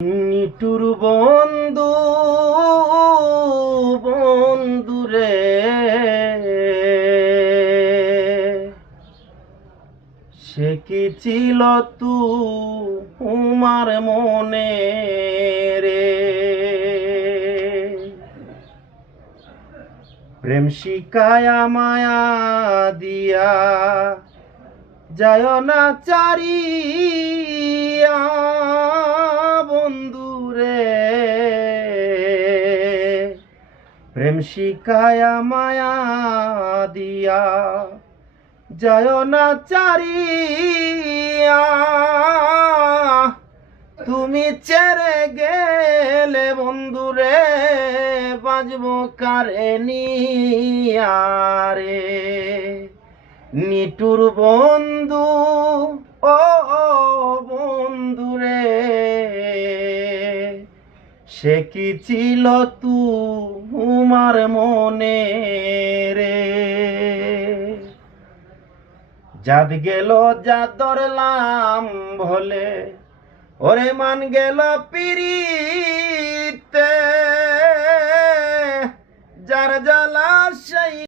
নিটুর বন্ধু বন্ধুরে সে কি ছিল তোমার মনে রে? প্রেম শিকায়া মায়া দিয়া যায় না চারিয়া বন্ধুরে। প্রেম শিকায়া মায়া দিয়া যায় না চারিয়া। তুমি ছেড়ে গেলে বন্ধুরে বাজব কারে নিয়া রে? নিটুর বন্ধু ও বন্ধুরে সে কি ছিল তোমার মনে রে? জাত গেল যা ধরলাম ভোলে, ওরে মান গেল পিরি